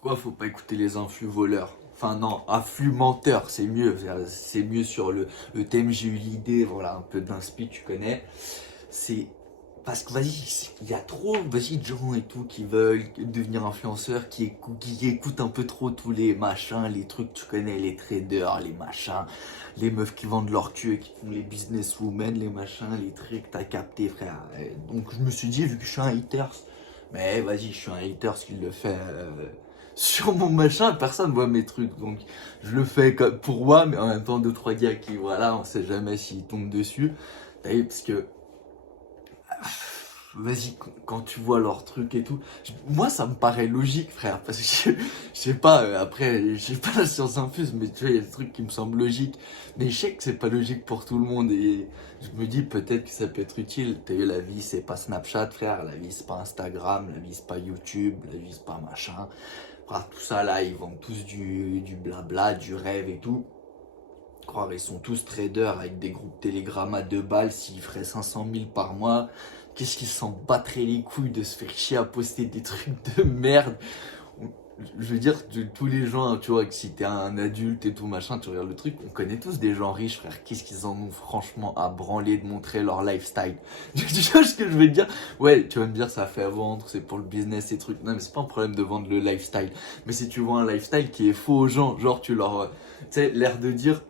Pourquoi faut pas écouter les influx voleurs? Enfin non, influx menteurs, c'est mieux. C'est mieux sur le thème, j'ai eu l'idée, voilà, un peu d'inspi, tu connais. C'est parce que vas-y, il y a trop vas-y, de gens et tout qui veulent devenir influenceurs, qui écoutent un peu trop tous les machins, les trucs, tu connais, les traders, les machins, les meufs qui vendent leur cul et qui font les businesswomen, les machins, les trucs, t'as capté, frère. Donc je me suis dit, vu que je suis un haters, mais vas-y, je suis un haters qui le fait sur mon machin, personne voit mes trucs, donc je le fais pour moi, mais en même temps, deux, trois gars qui, voilà, on sait jamais s'ils tombent dessus. T'as vu, parce que vas-y, quand tu vois leurs trucs et tout, moi ça me paraît logique, frère, parce que je sais pas, après, j'ai pas la science infuse, mais tu vois, il y a des trucs qui me semblent logiques, mais je sais que c'est pas logique pour tout le monde, et je me dis peut-être que ça peut être utile. T'as vu, la vie c'est pas Snapchat, frère, la vie c'est pas Instagram, la vie c'est pas YouTube, la vie c'est pas machin, frère, tout ça là, ils vendent tous du blabla, du rêve et tout. Croire, ils sont tous traders avec des groupes Telegram à 2 balles, s'ils feraient 500 000 par mois, qu'est-ce qu'ils s'en battraient les couilles de se faire chier à poster des trucs de merde. Je veux dire, tous les gens, tu vois, que si t'es un adulte et tout machin, tu regardes le truc, on connaît tous des gens riches, frère, qu'est-ce qu'ils en ont franchement à branler de montrer leur lifestyle. Tu vois ce que je veux dire? Ouais, tu vas me dire, ça fait vendre, c'est pour le business et trucs. Non, mais c'est pas un problème de vendre le lifestyle. Mais si tu vois un lifestyle qui est faux aux gens, genre tu leur... Tu sais, l'air de dire,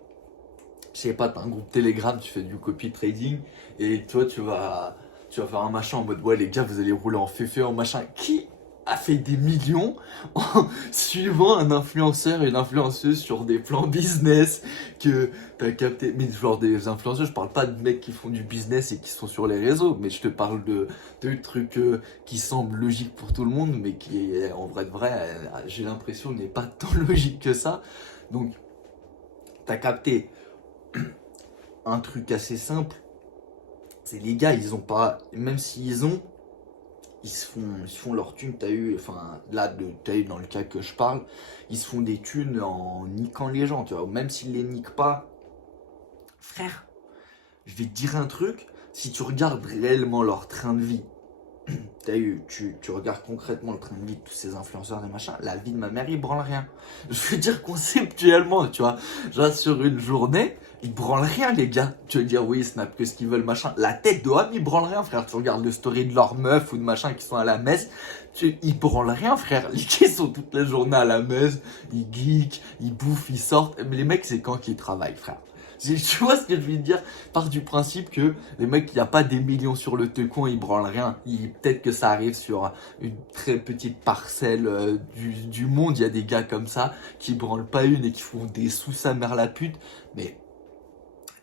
je sais pas, t'as un groupe Telegram, tu fais du copy trading, et toi tu vas faire un machin en mode ouais les gars vous allez rouler en féfé en machin. Qui a fait des millions en suivant un influenceur et une influenceuse sur des plans business que t'as capté? Mais genre des influenceurs, je parle pas de mecs qui font du business et qui sont sur les réseaux, mais je te parle de trucs qui semblent logiques pour tout le monde, mais qui en vrai de vrai, j'ai l'impression n'est pas tant logique que ça. Donc t'as capté un truc assez simple, c'est les gars, ils ont pas, même s'ils ont, ils se font leur thune, t'as eu, enfin, là, t'as eu dans le cas que je parle, ils se font des thunes en niquant les gens, tu vois, même s'ils les niquent pas, frère, je vais te dire un truc, si tu regardes réellement leur train de vie, t'as eu, tu regardes concrètement le train de vie de tous ces influenceurs et machin, la vie de ma mère, il branle rien. Je veux dire conceptuellement, tu vois. Genre sur une journée, ils branlent rien, les gars. Tu veux dire, oui, Snap, que ce qu'ils veulent, machin. La tête de homme, ils branlent rien, frère. Tu regardes le story de leur meuf ou de machin qui sont à la messe, ils branlent rien, frère. Les gars, ils sont toute la journée à la messe, ils geekent, ils bouffent, ils sortent. Mais les mecs, c'est quand qu'ils travaillent, frère. Tu vois ce que je veux dire? Part du principe que les mecs, il n'y a pas des millions sur le tecon, ils branlent rien. Peut-être que ça arrive sur une très petite parcelle du monde. Il y a des gars comme ça qui branlent pas une et qui font des sous sa mère la pute. Mais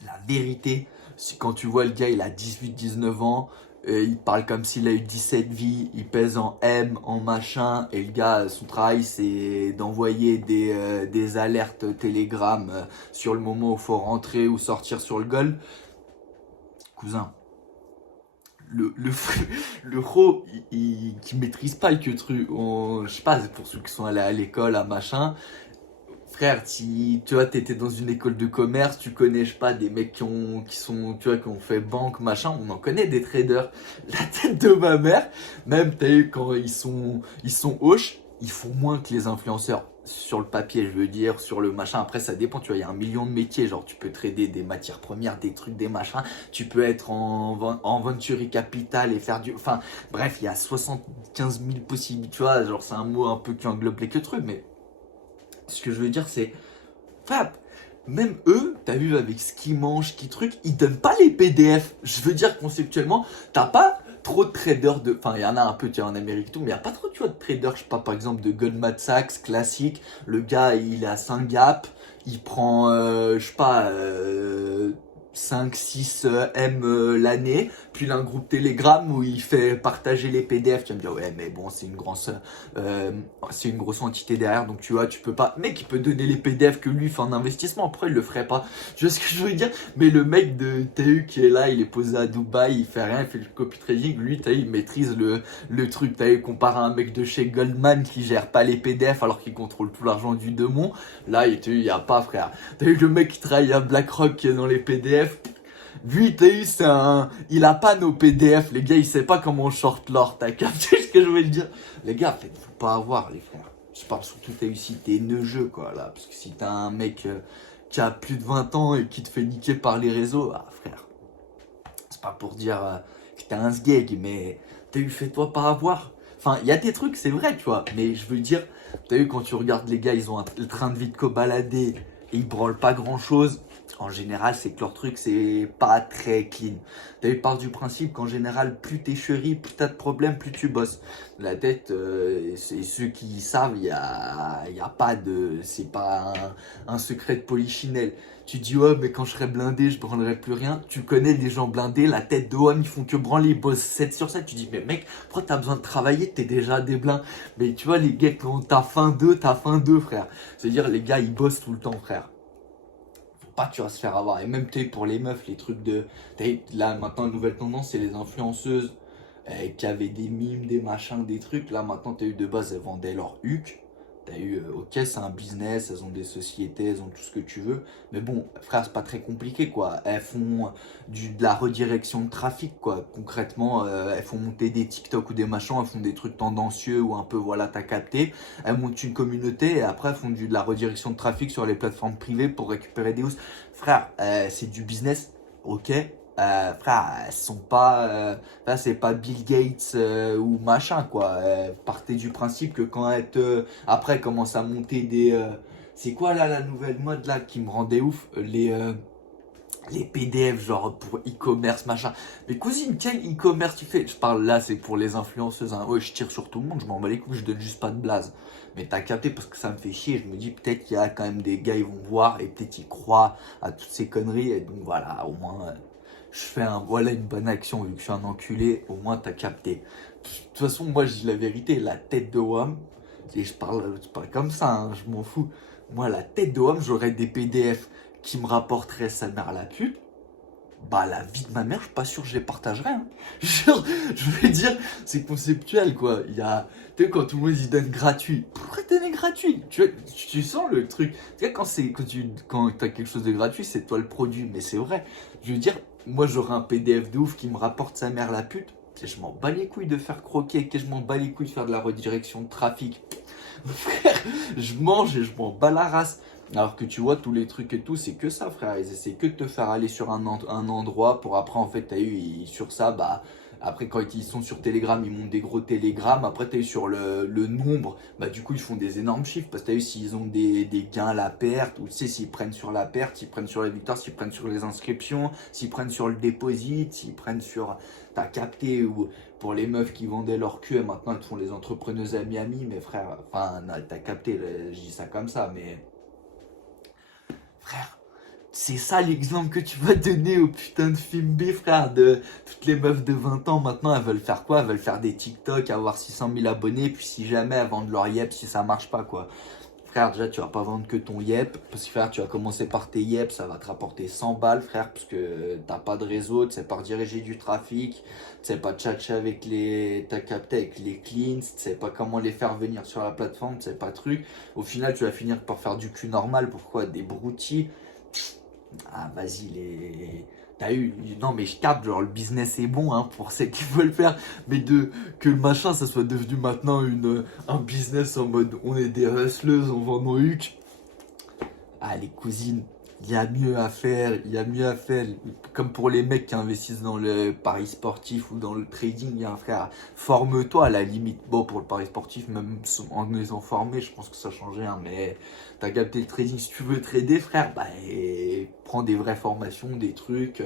la vérité, c'est quand tu vois le gars, il a 18-19 ans, il parle comme s'il a eu 17 vies, il pèse en M, en machin, et le gars, son travail, c'est d'envoyer des alertes Telegram sur le moment où il faut rentrer ou sortir sur le goal. Cousin, le, le gros, qui maîtrise pas le que truc, je sais pas, c'est pour ceux qui sont allés à l'école, à machin. Frère, si tu vois, t'étais dans une école de commerce, tu connais, je sais pas, des mecs tu vois, qui ont fait banque, machin, on en connaît des traders. La tête de ma mère, même, t'as vu, quand ils sont hoches, ils font moins que les influenceurs. Sur le papier, je veux dire, sur le machin. Après, ça dépend, tu vois, il y a un million de métiers. Genre, tu peux trader des matières premières, des trucs, des machins. Tu peux être en venture capital et faire du. Enfin, bref, il y a 75 000 possibilités, tu vois. Genre, c'est un mot un peu qui englobe les que trucs, mais ce que je veux dire, c'est. Enfin, même eux, t'as vu avec ce qu'ils mangent, ce qu'ils truc, ils donnent pas les PDF. Je veux dire, conceptuellement, t'as pas trop de traders de. Enfin, il y en a un peu, tu vois, en Amérique et tout, mais il n'y a pas trop, tu vois, de traders, je sais pas, par exemple, de Goldman Sachs, classique. Le gars, il est à Singapour, il prend, je sais pas, 5, 6 M l'année, puis il a un groupe Telegram où il fait partager les PDF. Tu vas me dire, ouais, mais bon, euh, c'est une grosse entité derrière, donc tu vois, tu peux pas. Mec, il peut donner les PDF que lui fait en investissement, pourquoi il le ferait pas? Tu vois ce que je veux dire? Mais le mec de TU qui est là, il est posé à Dubaï, il fait rien, il fait le copy trading, lui, t'as vu, il maîtrise le truc. T'as vu, comparé à un mec de chez Goldman qui gère pas les PDF alors qu'il contrôle tout l'argent du Demon, là, il y a pas, frère. T'as vu le mec qui travaille à BlackRock qui est dans les PDF? Lui, t'as eu, il a pas nos PDF, les gars, il sait pas comment on short l'or, t'as capté ce que je veux dire? Les gars, faites-vous pas avoir, les frères. Je parle surtout, t'as eu si t'es neugeux, quoi, là. Parce que si t'as un mec qui a plus de 20 ans et qui te fait niquer par les réseaux, ah, frère, c'est pas pour dire que t'es un sgeg, mais t'as eu fait-toi pas avoir. Enfin, il y a des trucs, c'est vrai, tu vois, mais je veux dire, t'as eu quand tu regardes les gars, ils ont le train de vie de cobaladé et ils branlent pas grand-chose. En général, c'est que leur truc, c'est pas très clean. T'as eu part du principe qu'en général, plus t'es chéri, plus t'as de problèmes, plus tu bosses. La tête, c'est ceux qui savent, y a pas de. C'est pas un secret de polichinelle. Tu dis, ouais, mais quand je serai blindé, je branlerai plus rien. Tu connais des gens blindés, la tête de homme, ils font que branler, ils bossent 7 sur 7. Tu dis, mais mec, pourquoi t'as besoin de travailler? T'es déjà des blinds. Mais tu vois, les gars, quand t'as faim d'eux, frère. C'est-à-dire, les gars, ils bossent tout le temps, frère. Faut pas que tu vas se faire avoir. Et même, tu sais, pour les meufs, les trucs de. Là, maintenant, une nouvelle tendance, c'est les influenceuses qui avaient des mimes, des machins, des trucs. Là, maintenant, t'as eu de base, elles vendaient leur huc. T'as eu, ok, c'est un business, elles ont des sociétés, elles ont tout ce que tu veux. Mais bon, frère, c'est pas très compliqué, quoi. Elles font de la redirection de trafic, quoi. Concrètement, elles font monter des TikTok ou des machins, elles font des trucs tendancieux ou un peu, voilà, t'as capté. Elles montent une communauté et après, elles font de la redirection de trafic sur les plateformes privées pour récupérer des housses. Frère, c'est du business, ok. Frère, elles sont pas. Là, c'est pas Bill Gates ou machin, quoi. Partez du principe que quand elles te. Après, elles commencent à monter des. C'est quoi là la nouvelle mode là qui me rendait ouf? Les PDF, genre pour e-commerce, machin. Mais cousine, quel e-commerce tu fais? Je parle là, c'est pour les influenceuses. Hein. Ouais, je tire sur tout le monde, je m'en bats les couilles, je donne juste pas de blase. Mais t'as capté parce que ça me fait chier. Je me dis peut-être qu'il y a quand même des gars, ils vont voir et peut-être ils croient à toutes ces conneries. Et donc voilà, au moins, je fais voilà une bonne action vu que je suis un enculé. Au moins, t'as capté. De toute façon, moi, je dis la vérité. La tête de WAM, et je parle comme ça, hein, je m'en fous. Moi, la tête de WAM, j'aurais des PDF qui me rapporterait sa mère la pute, bah la vie de ma mère, je suis pas sûr que je les partagerais. Hein. Genre, je veux dire, c'est conceptuel quoi. Il y a, tu sais, quand tout le monde dit donne gratuit, pourquoi donner gratuit? Tu sens le truc. Tu sais, quand t'as quelque chose de gratuit, c'est toi le produit, mais c'est vrai. Je veux dire, moi j'aurais un PDF de ouf qui me rapporte sa mère la pute. Et je m'en bats les couilles de faire croquer, que je m'en bats les couilles de faire de la redirection de trafic. Frère, je mange et je m'en bats la race. Alors que tu vois, tous les trucs et tout, c'est que ça, frère. Ils essaient que de te faire aller sur un endroit pour après, en fait, t'as eu sur ça, bah. Après, quand ils sont sur Telegram, ils montent des gros télégrammes. Après, t'as eu sur le nombre, bah du coup, ils font des énormes chiffres. Parce que t'as eu s'ils ont des gains à la perte, ou tu sais, s'ils prennent sur la perte, s'ils prennent sur les victoires, s'ils prennent sur les inscriptions, s'ils prennent sur le deposit, s'ils prennent sur. T'as capté, ou pour les meufs qui vendaient leur cul, et maintenant elles font les entrepreneuses à Miami, mais frère, enfin, t'as capté, je dis ça comme ça, mais. Frère, c'est ça l'exemple que tu vas donner au putain de film B, frère, de toutes les meufs de 20 ans, maintenant, elles veulent faire quoi? Elles veulent faire des TikTok, avoir 600 000 abonnés, puis si jamais elles vendent leur yep, si ça marche pas, quoi. Frère, déjà, tu vas pas vendre que ton yep, parce que frère, tu vas commencer par tes yep, ça va te rapporter 100 balles, frère, parce que t'as pas de réseau, tu sais pas rediriger du trafic, tu sais pas tchatcher avec t'as capté avec les cleans, tu sais pas comment les faire venir sur la plateforme, tu sais pas truc. Au final, tu vas finir par faire du cul normal, pourquoi? Des broutilles. Ah, vas-y, T'as eu. Non, mais je capte, genre, le business est bon, hein, pour ceux qui veulent le faire. Mais que le machin, ça soit devenu maintenant un business en mode on est des hustlers, on vend nos hucs. Ah, les cousines, il y a mieux à faire, il y a mieux à faire. Comme pour les mecs qui investissent dans le pari sportif ou dans le trading, il y a un frère. Forme-toi à la limite. Bon, pour le pari sportif, même en étant formé, je pense que ça change rien. Mais t'as capté le trading. Si tu veux trader, frère, bah, prends des vraies formations, des trucs.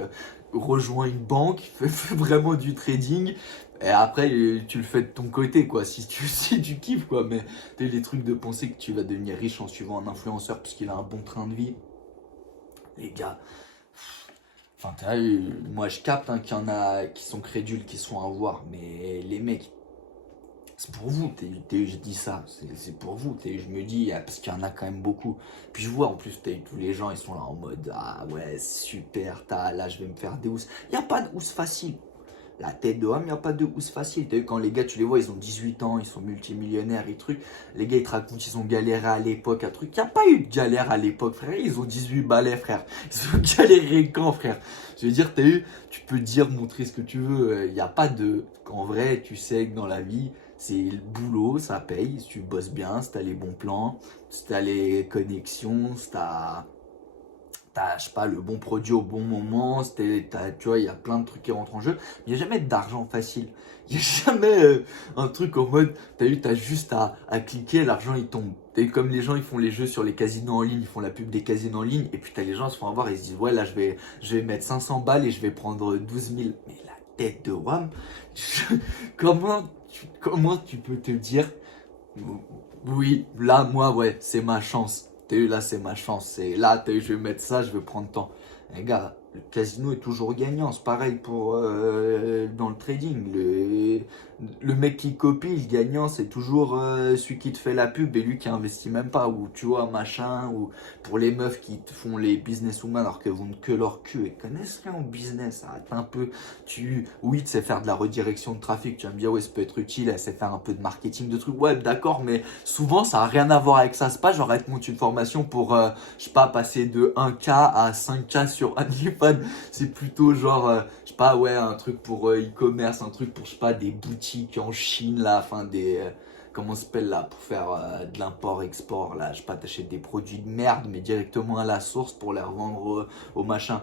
Rejoins une banque, fais vraiment du trading. Et après, tu le fais de ton côté, quoi. Si tu kiffes, quoi. Mais t'as les trucs de penser que tu vas devenir riche en suivant un influenceur parce qu'il a un bon train de vie. Les gars, enfin, moi je capte hein, qu'il y en a qui sont crédules, qui sont à voir, mais les mecs, c'est pour vous, je dis ça, c'est pour vous, je me dis, parce qu'il y en a quand même beaucoup. Puis je vois en plus, tous les gens, ils sont là en mode, ah ouais, super, là je vais me faire des housses. Il n'y a pas de housse facile. La tête de homme, il n'y a pas de housse facile. T'as vu quand les gars, tu les vois, ils ont 18 ans, ils sont multimillionnaires et trucs. Les gars, ils te racontent qu'ils ont galéré à l'époque, un truc. Il n'y a pas eu de galère à l'époque, frère. Ils ont 18 balais, frère. Ils ont galéré quand, frère? Je veux dire, t'as eu, tu peux dire, montrer ce que tu veux. Il n'y a pas de. En vrai, tu sais que dans la vie, c'est le boulot, ça paye, si tu bosses bien, si t'as les bons plans, si t'as les connexions, si t'as, je sais pas, le bon produit au bon moment, tu vois, il y a plein de trucs qui rentrent en jeu, mais il n'y a jamais d'argent facile. Il n'y a jamais un truc en mode, t'as juste à cliquer, l'argent il tombe. Et comme les gens ils font les jeux sur les casinos en ligne, ils font la pub des casinos en ligne, et puis t'as les gens ils se font avoir, ils se disent, ouais, là je vais mettre 500 balles et je vais prendre 12 000. Mais la tête de Rome, comment tu peux te dire, oui, là, moi, ouais, c'est ma chance. T'as eu, là, c'est ma chance. C'est là, t'as eu, je vais mettre ça, je vais prendre tant. Les gars, le casino est toujours gagnant. C'est pareil pour dans le trading. Le mec qui copie, le gagnant, c'est toujours celui qui te fait la pub et lui qui investit même pas. Ou tu vois, machin. Ou pour les meufs qui te font les businesswomen alors qu'elles vont que leur cul et connaissent rien au business. Arrête un peu. Oui, tu sais faire de la redirection de trafic. Tu vas me dire, ouais, ça peut être utile. Elle sait faire un peu de marketing de trucs. Ouais, d'accord, mais souvent, ça n'a rien à voir avec ça. C'est pas genre, elle te monte une formation pour, je sais pas, passer de 1K à 5K sur OnlyFans. C'est plutôt genre, je sais pas, ouais, un truc pour e-commerce, un truc pour, je sais pas, des boutiques en Chine, là, enfin, comment ça s'appelle là, pour faire de l'import-export, là, je sais pas, t'achètes des produits de merde, mais directement à la source pour les revendre au machin.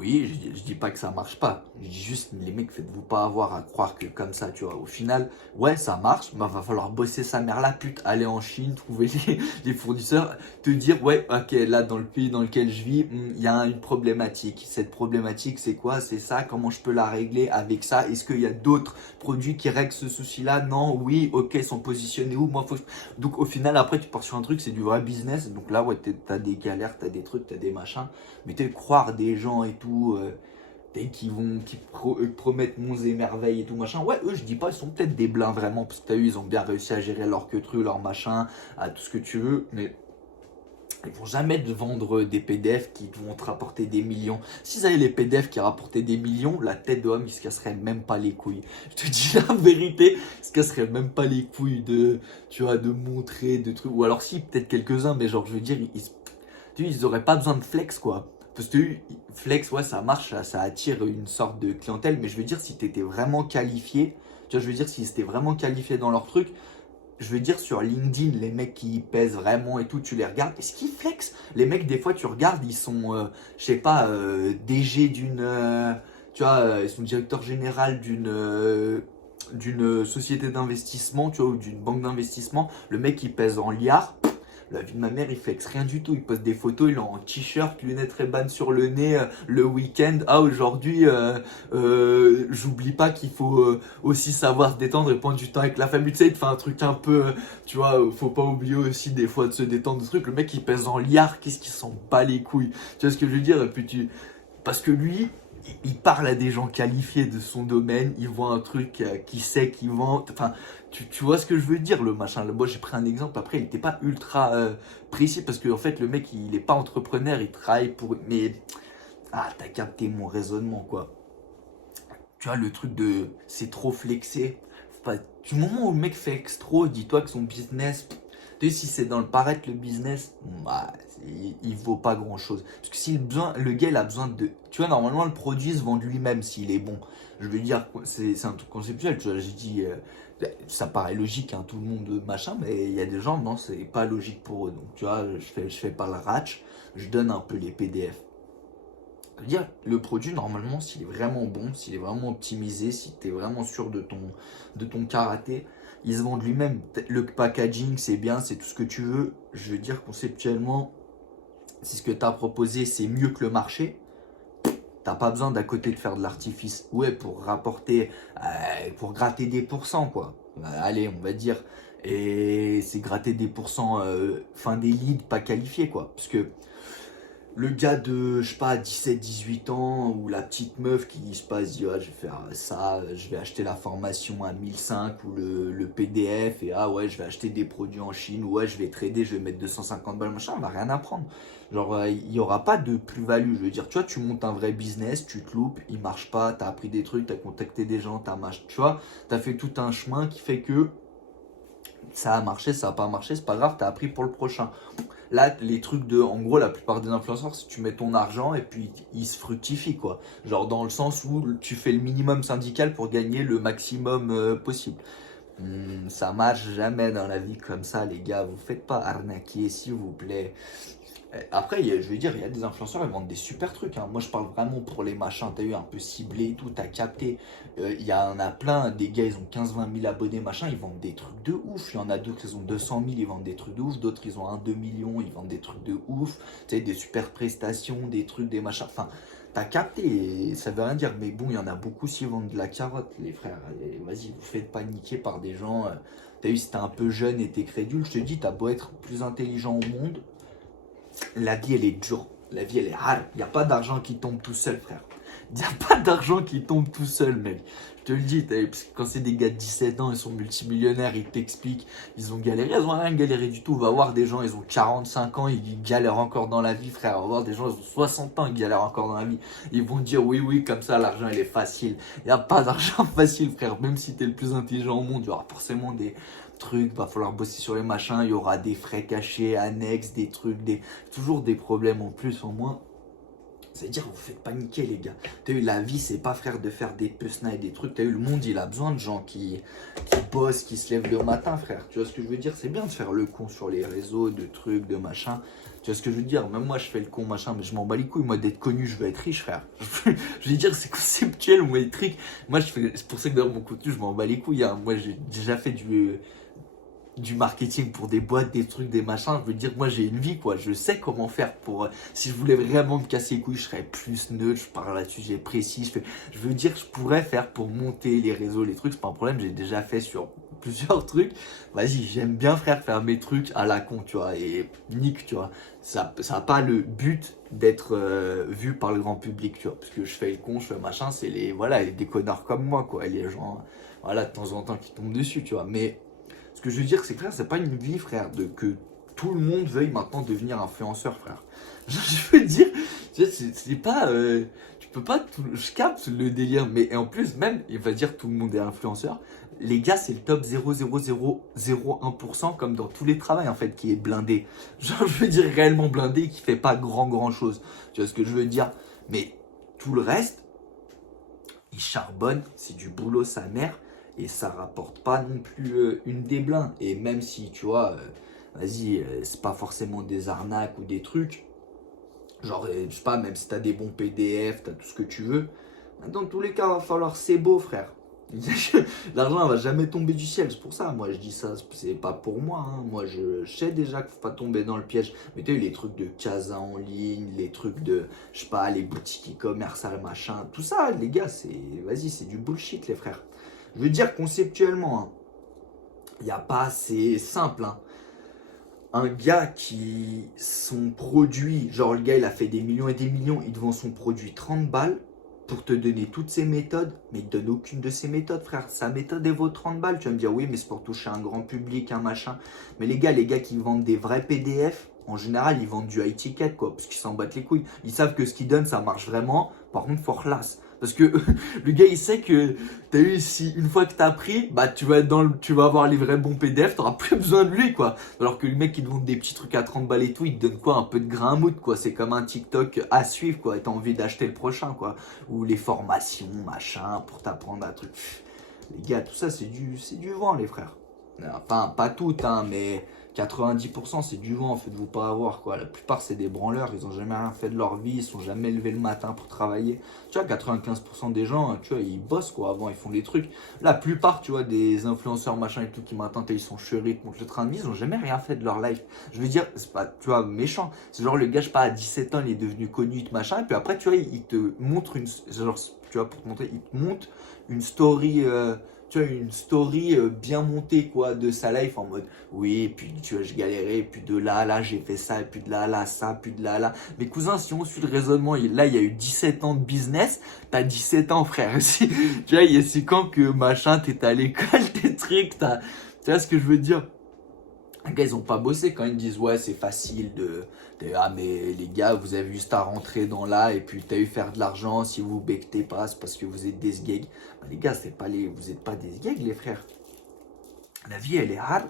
Oui, je dis pas que ça marche pas. Je dis juste, les mecs, faites-vous pas avoir à croire que comme ça, tu vois. Au final, ouais, ça marche, mais va falloir bosser sa mère la pute, aller en Chine, trouver les fournisseurs, te dire, ouais, ok, là, dans le pays dans lequel je vis, il y a une problématique. Cette problématique, c'est quoi? C'est ça, comment je peux la régler avec ça? Est-ce qu'il y a d'autres produits qui règlent ce souci-là? Non, oui, ok, ils sont positionnés où? Moi, Donc, au final, après, tu pars sur un truc, c'est du vrai business. Donc là, ouais, t'as des galères, t'as des trucs, t'as des machins. Mais tu croire des gens et tout, promettent monts et merveilles et tout machin. Ouais, eux, je dis pas, ils sont peut-être des blins vraiment, parce que t'as vu, ils ont bien réussi à gérer leur queutru, leur machin, à tout ce que tu veux, mais ils vont jamais te vendre des PDF qui vont te rapporter des millions. S'ils avaient les PDF qui rapportaient des millions, la tête de homme, il se casserait même pas les couilles. Je te dis la vérité, il se casserait même pas les couilles tu vois, de montrer, de trucs. Ou alors si, peut-être quelques-uns, mais genre, je veux dire, ils auraient pas besoin de flex, quoi. Parce que flex, ouais, ça marche, ça attire une sorte de clientèle, mais je veux dire, si tu étais vraiment qualifié, tu vois, je veux dire, si c'était vraiment qualifié dans leur truc, je veux dire, sur LinkedIn, les mecs qui pèsent vraiment et tout, tu les regardes, est-ce qu'ils flex? Les mecs, des fois, tu regardes, ils sont, je sais pas, DG tu vois, ils sont directeur général d'une société d'investissement, tu vois, ou d'une banque d'investissement. Le mec, il pèse en liard. La vie de ma mère, il flex rien du tout. Il poste des photos, il est en t-shirt, lunettes Ray-Ban sur le nez, le week-end. Ah, aujourd'hui, j'oublie pas qu'il faut aussi savoir se détendre et prendre du temps avec la famille. Tu sais, il te fait un truc un peu, tu vois, faut pas oublier aussi des fois de se détendre, de trucs. Le mec, il pèse en liard, qu'est-ce qu'il s'en bat les couilles? Tu vois ce que je veux dire? Et puis parce que lui, il parle à des gens qualifiés de son domaine, il voit un truc qui sait qu'il vend. Enfin, tu vois ce que je veux dire, le machin. Moi, j'ai pris un exemple. Après, il n'était pas ultra précis parce que en fait, le mec, il n'est pas entrepreneur, il travaille pour. Mais t'as capté mon raisonnement, quoi. Tu vois, le truc de c'est trop flexé. Enfin, du moment où le mec fait extra, dis-toi que son business, tu sais, si c'est dans le paraître le business, bah, il vaut pas grand chose. Parce que si le gars il a besoin de. Tu vois, normalement le produit se vend de lui-même s'il est bon. Je veux dire, c'est un truc conceptuel. Tu vois, j'ai dit, ça paraît logique, hein, tout le monde machin, mais il y a des gens, non, c'est pas logique pour eux. Donc tu vois, je fais par la ratch, je donne un peu les PDF. Je veux dire, le produit, normalement, s'il est vraiment bon, s'il est vraiment optimisé, si tu es vraiment sûr de ton karaté, il se vend de lui-même. Le packaging, c'est bien, c'est tout ce que tu veux. Je veux dire, conceptuellement, si ce que tu as proposé, c'est mieux que le marché, t'as pas besoin d'à côté de faire de l'artifice. Ouais, pour rapporter, pour gratter des pourcents, quoi. Allez, on va dire. Et c'est gratter des pourcents fin des leads pas qualifiés, quoi. Parce que le gars de, je sais pas, 17-18 ans, ou la petite meuf qui se passe, dit, ah, je vais faire ça, je vais acheter la formation à 1005 ou le PDF, et ah ouais, je vais acheter des produits en Chine, ou ouais, je vais trader, je vais mettre 250 balles, machin, on va rien apprendre. Genre, il n'y aura pas de plus-value, je veux dire, tu vois, tu montes un vrai business, tu te loupes, il marche pas, t'as appris des trucs, t'as contacté des gens, tu vois, t'as fait tout un chemin qui fait que ça a marché, ça a pas marché, c'est pas grave, t'as appris pour le prochain. Là, les trucs de, en gros, la plupart des influenceurs, si tu mets ton argent et puis ils se fructifient, quoi. Genre dans le sens où tu fais le minimum syndical pour gagner le maximum possible. Ça marche jamais dans la vie comme ça, les gars. Vous faites pas arnaquer, s'il vous plaît. Après, je vais dire, il y a des influenceurs, ils vendent des super trucs, hein. Moi, je parle vraiment pour les machins. T'as eu un peu ciblé et tout, t'as capté. Il y en a plein, des gars, ils ont 15-20 000 abonnés, machin, ils vendent des trucs de ouf. Il y en a d'autres, ils ont 200 000, ils vendent des trucs de ouf. D'autres, ils ont 1-2 millions, ils vendent des trucs de ouf. Tu sais, des super prestations, des trucs, des machins. Enfin, t'as capté, et ça veut rien dire. Mais bon, il y en a beaucoup qui vendent de la carotte, les frères. Et vas-y, vous faites paniquer par des gens. T'as eu, si t'es un peu jeune et t'es crédule, je te dis, t'as beau être plus intelligent au monde. La vie, elle est dure. La vie, elle est hard. Il n'y a pas d'argent qui tombe tout seul, frère. Il n'y a pas d'argent qui tombe tout seul, mec. Je te le dis, parce que quand c'est des gars de 17 ans, ils sont multimillionnaires, ils t'expliquent, ils ont galéré. Ils n'ont rien galéré du tout. On va voir des gens, ils ont 45 ans, ils galèrent encore dans la vie, frère. On va voir des gens, ils ont 60 ans, ils galèrent encore dans la vie. Ils vont dire oui, oui, comme ça, l'argent, il est facile. Il n'y a pas d'argent facile, frère. Même si tu es le plus intelligent au monde, il y aura forcément des trucs, va falloir bosser sur les machins, il y aura des frais cachés, annexes, des trucs, toujours des problèmes en plus, en moins. C'est-à-dire, vous faites paniquer, les gars. T'as eu la vie, c'est pas, frère, de faire des pucenas et des trucs. T'as eu le monde, il a besoin de gens qui bossent, qui se lèvent le matin, frère. Tu vois ce que je veux dire? C'est bien de faire le con sur les réseaux, de trucs, de machin. Tu vois ce que je veux dire? Même moi, je fais le con, machin, mais je m'en bats les couilles. Moi, d'être connu, je veux être riche, frère. Je veux dire, c'est conceptuel, moi, être riche. Moi, c'est pour ça que d'ailleurs, mon contenu, je m'en bats les couilles, hein. Moi, j'ai déjà fait du marketing pour des boîtes, des trucs, des machins. Je veux dire, moi j'ai une vie, quoi. Je sais comment faire pour. Si je voulais vraiment me casser les couilles, je serais plus neutre. Je parle là-dessus, j'ai précis. Je veux dire, je pourrais faire pour monter les réseaux, les trucs. C'est pas un problème. J'ai déjà fait sur plusieurs trucs. Vas-y, j'aime bien, frère, faire mes trucs à la con, tu vois. Et nique, tu vois. Ça a pas le but d'être vu par le grand public, tu vois. Parce que je fais le con, je fais machin. C'est voilà, des connards comme moi, quoi. Et les gens, voilà, de temps en temps qui tombent dessus, tu vois. Mais. Ce que je veux dire, c'est que frère, c'est pas une vie, frère, que tout le monde veuille maintenant devenir influenceur, frère. Je veux dire, c'est pas. Tu peux pas. Je capte le délire, mais et en plus, même, il va dire tout le monde est influenceur. Les gars, c'est le top 0,0001% comme dans tous les travails, en fait, qui est blindé. Genre, je veux dire réellement blindé, qui fait pas grand chose. Tu vois ce que je veux dire? Mais tout le reste, il charbonne, c'est du boulot sa mère. Et ça rapporte pas non plus une déblin. Et même si, tu vois, vas-y, c'est pas forcément des arnaques ou des trucs. Genre, je sais pas, même si t'as des bons PDF, t'as tout ce que tu veux. Dans tous les cas, va falloir c'est beau, frère. L'argent va jamais tomber du ciel, c'est pour ça. Moi, je dis ça, c'est pas pour moi, hein. Moi, je sais déjà qu'il faut pas tomber dans le piège. Mais t'as eu les trucs de casa en ligne, les trucs de, je sais pas, les boutiques e-commerce, machin. Tout ça, les gars, vas-y, c'est du bullshit, les frères. Je veux dire conceptuellement, il n'y a pas assez simple. Hein. Un gars qui, son produit, genre le gars il a fait des millions et des millions, il te vend son produit 30 balles pour te donner toutes ses méthodes, mais il ne donne aucune de ses méthodes, frère. Sa méthode elle vaut 30 balles. Tu vas me dire, oui, mais c'est pour toucher un grand public, un machin. Mais les gars qui vendent des vrais PDF, en général, ils vendent du high ticket, quoi, parce qu'ils s'en battent les couilles. Ils savent que ce qu'ils donnent, ça marche vraiment. Par contre, faut classe. Parce que le gars, il sait que t'as eu, si une fois que t'as appris, bah tu vas avoir les vrais bons PDF, t'auras plus besoin de lui, quoi. Alors que le mec qui te vend des petits trucs à 30 balles et tout, il te donne quoi? Un peu de grain à moudre, quoi. C'est comme un TikTok à suivre, quoi. Et t'as envie d'acheter le prochain, quoi. Ou les formations, machin, pour t'apprendre un truc. Les gars, tout ça, c'est du vent, les frères. Enfin, pas toutes, hein, mais 90% c'est du vent, faites-vous pas avoir, quoi. La plupart c'est des branleurs, ils ont jamais rien fait de leur vie, ils sont jamais levés le matin pour travailler. Tu vois, 95% des gens, tu vois, ils bossent, quoi, avant, ils font des trucs. La plupart, tu vois, des influenceurs, machin et tout, qui maintenant, ils sont chéris, ils montent le train de vie, ils ont jamais rien fait de leur life. Je veux dire, c'est pas, tu vois, méchant. C'est genre, le gars, je sais pas, à 17 ans, il est devenu connu, machin, et puis après, tu vois, il te montre genre, tu vois, pour te montrer, il te montre une story, tu vois, une story bien montée, quoi, de sa life en mode, oui, puis tu vois, je galérais, puis de là à là, j'ai fait ça, et puis de là à là, ça, puis de là à là. Mais cousin, si on suit le raisonnement, là, il y a eu 17 ans de business, t'as 17 ans, frère. Si, tu vois, c'est quand que machin, t'es à l'école, tes trucs, tu vois ce que je veux dire? Les gars, ils ont pas bossé quand ils disent ouais, c'est facile ah, mais les gars, vous avez juste à rentrer dans là et puis t'as eu faire de l'argent. Si vous bectez pas, c'est parce que vous êtes des sgeeks. Bah, les gars, vous êtes pas des sgeeks, les frères. La vie, elle est hard.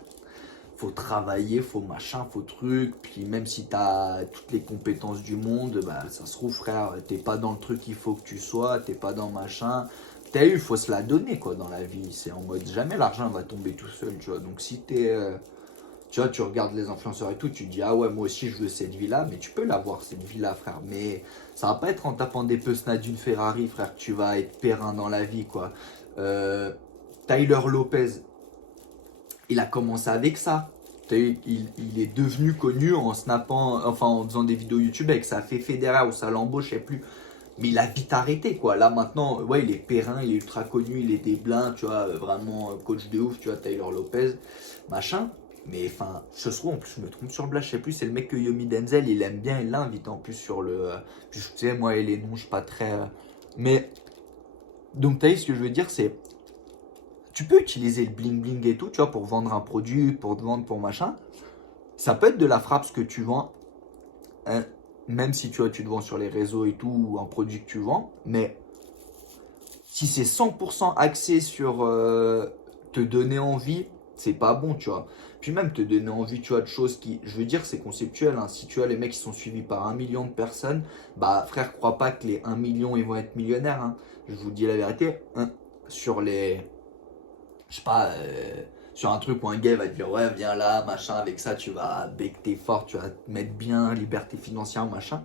faut travailler, faut machin, faut truc. Puis même si t'as toutes les compétences du monde, bah ça se trouve, frère, t'es pas dans le truc qu'il faut que tu sois, t'es pas dans machin. T'as eu, faut se la donner, quoi, dans la vie. C'est en mode, jamais l'argent va tomber tout seul, tu vois. Donc si tu vois, tu regardes les influenceurs et tout, tu te dis, ah ouais, moi aussi je veux cette vie-là, mais tu peux l'avoir, cette vie-là, frère. Mais ça va pas être en tapant des pesnas d'une Ferrari, frère, que tu vas être périn dans la vie, quoi. Euh, Tyler Lopez, il a commencé avec ça. Il est devenu connu en snappant, enfin en faisant des vidéos YouTube avec sa fait Federer ou sa Lambo, je sais plus. Mais il a vite arrêté, quoi. Là maintenant, ouais, il est périn, il est ultra connu, il est des blinds, tu vois, vraiment coach de ouf, tu vois, Tyler Lopez, machin. Mais enfin, je trouve, en plus, je me trompe sur le blast, je sais plus, c'est le mec que Yomi Denzel, il aime bien, il l'invite en plus sur le. Tu sais, moi et les noms, je suis pas très. Mais, donc, t'as vu, ce que je veux dire, c'est. Tu peux utiliser le bling bling et tout, tu vois, pour vendre un produit, pour te vendre, pour machin. Ça peut être de la frappe ce que tu vends, hein, même si tu vois, tu te vends sur les réseaux et tout, ou un produit que tu vends, mais si c'est 100% axé sur te donner envie, c'est pas bon, tu vois. Puis même te donner envie, tu vois, de choses qui, je veux dire, c'est conceptuel, hein. Si tu as les mecs qui sont suivis par 1 million de personnes, bah frère, crois pas que les 1 million, ils vont être millionnaires, hein. Je vous dis la vérité, hein. Sur les, je sais pas, sur un truc où un gars va te dire, ouais, viens là, machin, avec ça, tu vas becter fort, tu vas te mettre bien, liberté financière, machin.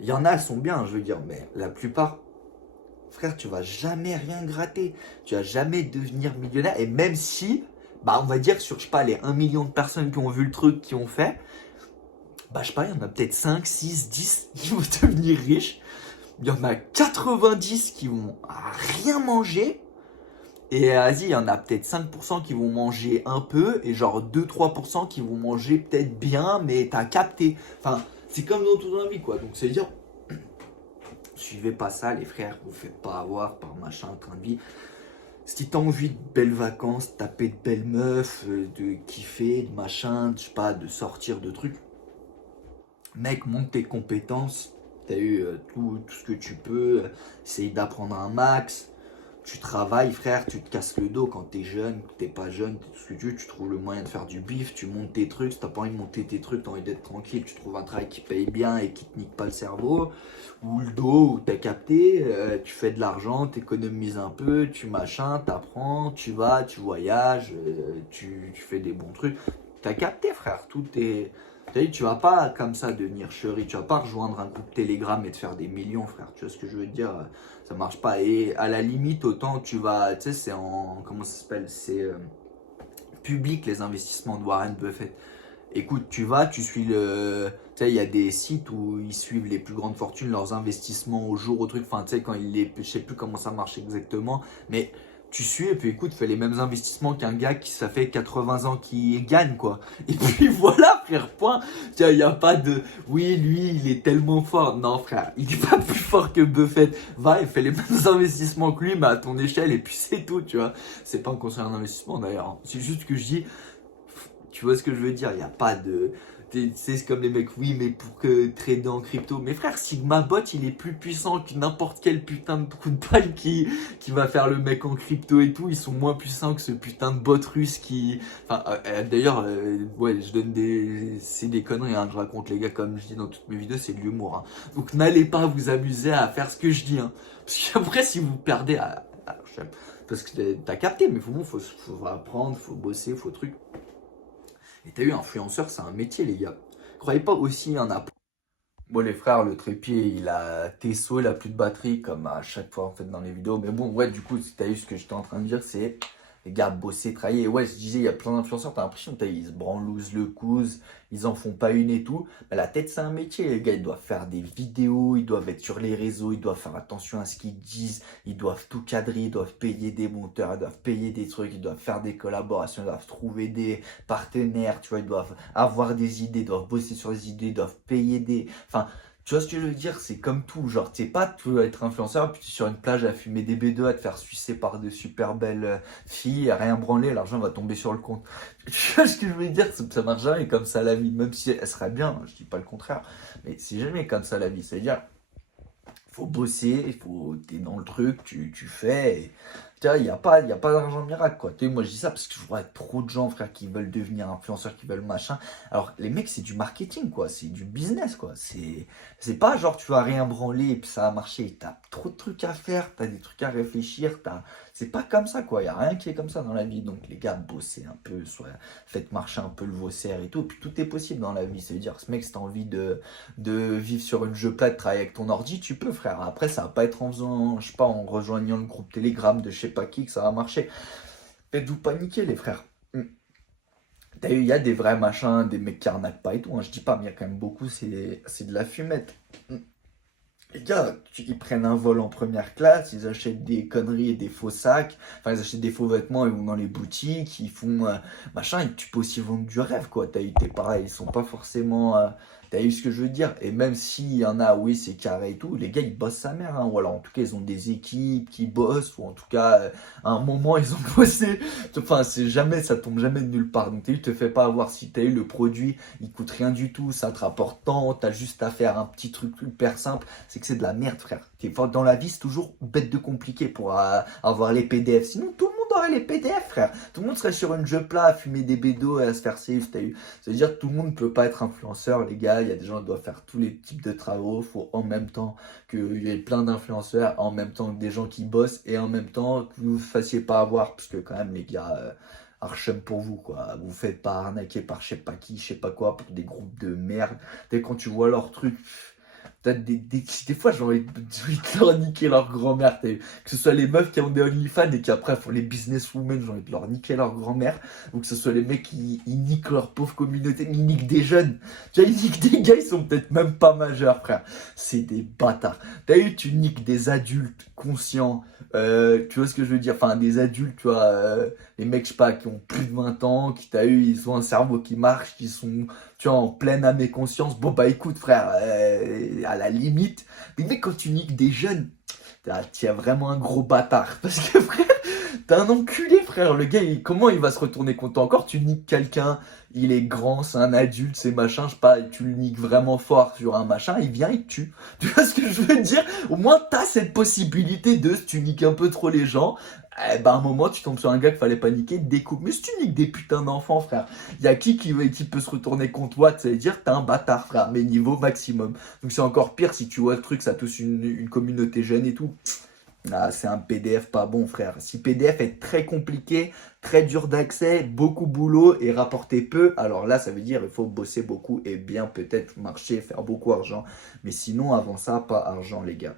Il y en a, elles sont bien, je veux dire, mais la plupart, frère, tu vas jamais rien gratter. Tu vas jamais devenir millionnaire. Et même si, bah, on va dire sur, je sais pas, les 1 million de personnes qui ont vu le truc, qui ont fait, bah, je sais pas, il y en a peut-être 5, 6, 10 qui vont devenir riches. Il y en a 90 qui vont rien manger. Et vas-y, il y en a peut-être 5% qui vont manger un peu. Et genre 2-3% qui vont manger peut-être bien, mais t'as capté. Enfin, c'est comme dans toute la vie, quoi. Donc, c'est dire, suivez pas ça, les frères, vous faites pas avoir par machin, train de vie. Si t'as envie de belles vacances, taper de belles meufs, de kiffer, de machin, je sais pas, de sortir de trucs, mec, monte tes compétences. T'as eu tout ce que tu peux, essaye d'apprendre un max. Tu travailles, frère, tu te casses le dos quand t'es jeune, t'es pas jeune, t'es tout ce que tu veux, tu trouves le moyen de faire du bif, tu montes tes trucs, si t'as pas envie de monter tes trucs, t'as envie d'être tranquille, tu trouves un travail qui paye bien et qui te nique pas le cerveau, ou le dos, où t'as capté, tu fais de l'argent, t'économises un peu, tu machin, t'apprends, tu vas, tu voyages, tu fais des bons trucs. T'as capté, frère, tout est. T'as dit, tu vas pas comme ça devenir chéri, tu vas pas rejoindre un groupe Telegram et te faire des millions, frère, tu vois ce que je veux dire? Ça marche pas. Et à la limite, autant tu vas, tu sais, c'est en, comment ça s'appelle? C'est public les investissements de Warren Buffett. Écoute, tu vas, tu suis le. Tu sais, il y a des sites où ils suivent les plus grandes fortunes, leurs investissements au jour, au truc. Enfin, tu sais, quand il les. Je sais plus comment ça marche exactement. Mais tu suis et puis écoute, fais les mêmes investissements qu'un gars qui, ça fait 80 ans qui gagne, quoi. Et puis voilà, frère, point. Tiens, il n'y a pas de. Oui, lui, il est tellement fort. Non, frère, il n'est pas plus fort que Buffett. Va et fais les mêmes investissements que lui, mais à ton échelle, et puis c'est tout, tu vois. C'est pas un conseil en investissement d'ailleurs, hein. C'est juste que je dis. Tu vois ce que je veux dire? Il n'y a pas de. Tu sais, c'est comme les mecs, oui, mais pour que trader en crypto. Mais frère, Sigma Bot, il est plus puissant que n'importe quel putain de trou de balle qui va faire le mec en crypto et tout. Ils sont moins puissants que ce putain de bot russe qui. Enfin, d'ailleurs, ouais, je donne des. C'est des conneries, hein, je raconte les gars, comme je dis dans toutes mes vidéos, c'est de l'humour, hein. Donc n'allez pas vous amuser à faire ce que je dis, hein. Parce qu'après, si vous perdez. Parce que t'as capté, mais faut apprendre, faut bosser, faut truc. Et t'as eu influenceur, c'est un métier, les gars. Croyez pas aussi, il y en a. Bon, les frères, le trépied, il a Tesso, il a plus de batterie, comme à chaque fois en fait dans les vidéos. Mais bon, ouais, du coup, si t'as eu ce que j'étais en train de dire, c'est les gars, bosser, travailler. Ouais, je disais, il y a plein d'influenceurs, t'as l'impression qu'ils se branlousent le couze, ils en font pas une et tout. Mais la tête, c'est un métier, les gars, ils doivent faire des vidéos, ils doivent être sur les réseaux, ils doivent faire attention à ce qu'ils disent, ils doivent tout cadrer, ils doivent payer des monteurs, ils doivent payer des trucs, ils doivent faire des collaborations, ils doivent trouver des partenaires, tu vois, ils doivent avoir des idées, ils doivent bosser sur les idées, ils doivent payer des. Enfin, tu vois ce que je veux dire? C'est comme tout. Genre, tu sais pas, tu veux être influenceur, puis tu es sur une plage à fumer des B2, à te faire sucer par de super belles filles, à rien branler, l'argent va tomber sur le compte. Tu vois ce que je veux dire? Ça marche jamais comme ça la vie, même si elle serait bien, je dis pas le contraire, mais c'est jamais comme ça la vie. C'est-à-dire, faut bosser, t'es dans le truc, tu fais. Tu vois, il y a pas d'argent miracle, quoi. Tu sais, moi, je dis ça parce que je vois trop de gens, frère, qui veulent devenir influenceurs, qui veulent machin. Alors, les mecs, c'est du marketing, quoi. C'est du business, quoi. C'est pas genre, tu vas rien branler et puis ça va marcher. T'as trop de trucs à faire, t'as des trucs à réfléchir, c'est pas comme ça, quoi. Il y a rien qui est comme ça dans la vie. Donc, les gars, bossez un peu, soit faites marcher un peu le vaussaire et tout. Puis, tout est possible dans la vie. Ça veut dire, ce mec, si t'as envie de vivre sur une jeu plate, travailler avec ton ordi, tu peux, frère. Après, ça va pas être en faisant, je sais pas, en rejoignant le groupe Telegram de je sais pas qui que ça va marcher. Faites-vous paniquer, les frères. T'as vu, il y a des vrais machins, des mecs qui arnaquent pas et tout, hein, je dis pas, mais il y a quand même beaucoup, c'est de la fumette. Les gars, ils prennent un vol en première classe, ils achètent des conneries et des faux sacs, enfin ils achètent des faux vêtements, ils vont dans les boutiques, ils font machin, et tu peux aussi vendre du rêve, quoi. T'as eu, t'es pareil, ils sont pas forcément. T'as eu ce que je veux dire, et même s'il y en a, oui, c'est carré et tout, les gars ils bossent sa mère, hein, ou alors en tout cas ils ont des équipes qui bossent, ou en tout cas à un moment ils ont bossé, enfin c'est jamais, ça tombe jamais de nulle part, donc t'as eu, te fais pas avoir si t'as eu le produit, il coûte rien du tout, ça te rapporte tant, t'as juste à faire un petit truc hyper simple, c'est que c'est de la merde, frère. Dans la vie, c'est toujours bête de compliqué pour avoir les PDF. Sinon, tout le monde aurait les PDF, frère. Tout le monde serait sur une jeu plat à fumer des bédos et à se faire safe. T'as eu. Ça veut dire que tout le monde ne peut pas être influenceur, les gars. Il y a des gens qui doivent faire tous les types de travaux. Il faut en même temps qu'il y ait plein d'influenceurs, en même temps que des gens qui bossent et en même temps que vous ne vous fassiez pas avoir. Parce que, quand même, les gars. Archem pour vous, quoi. Vous faites pas arnaquer par je sais pas qui, je sais pas quoi, pour des groupes de merde. Dès quand tu vois leurs trucs, des fois, j'ai envie de leur niquer leur grand-mère. Que ce soit les meufs qui ont des OnlyFans et qui après font les businesswomen, j'ai envie de leur niquer leur grand-mère. Ou que ce soit les mecs qui ils niquent leur pauvre communauté, mais ils niquent des jeunes. Tu vois, ils niquent des gars, ils sont peut-être même pas majeurs, frère. C'est des bâtards. T'as eu, tu niques des adultes conscients. Tu vois ce que je veux dire? Enfin, des adultes, tu vois, les mecs, je sais pas, qui ont plus de 20 ans, qui t'as eu, ils ont un cerveau qui marche, qui sont tu vois, en pleine âme et conscience, bon bah écoute frère, à la limite, mais quand tu niques des jeunes, t'es vraiment un gros bâtard, parce que frère, t'es un enculé frère, le gars, comment il va se retourner contre toi encore, tu niques quelqu'un, il est grand, c'est un adulte, c'est machin, je sais pas, et tu le niques vraiment fort sur un machin, il vient, il te tue, tu vois ce que je veux dire, au moins t'as cette possibilité de, si tu niques un peu trop les gens, eh ben, à un moment, tu tombes sur un gars qu'il fallait paniquer, découpe. Mais si tu niques des putains d'enfants, frère, y a qui peut se retourner contre toi, ça veut dire t'es un bâtard, frère, mais niveau maximum. Donc c'est encore pire si tu vois le truc, ça touche une communauté jeune et tout. Ah, c'est un PDF pas bon, frère. Si PDF est très compliqué, très dur d'accès, beaucoup boulot et rapporter peu, alors là, ça veut dire il faut bosser beaucoup et bien peut-être marcher, faire beaucoup d'argent. Mais sinon, avant ça, pas argent, les gars.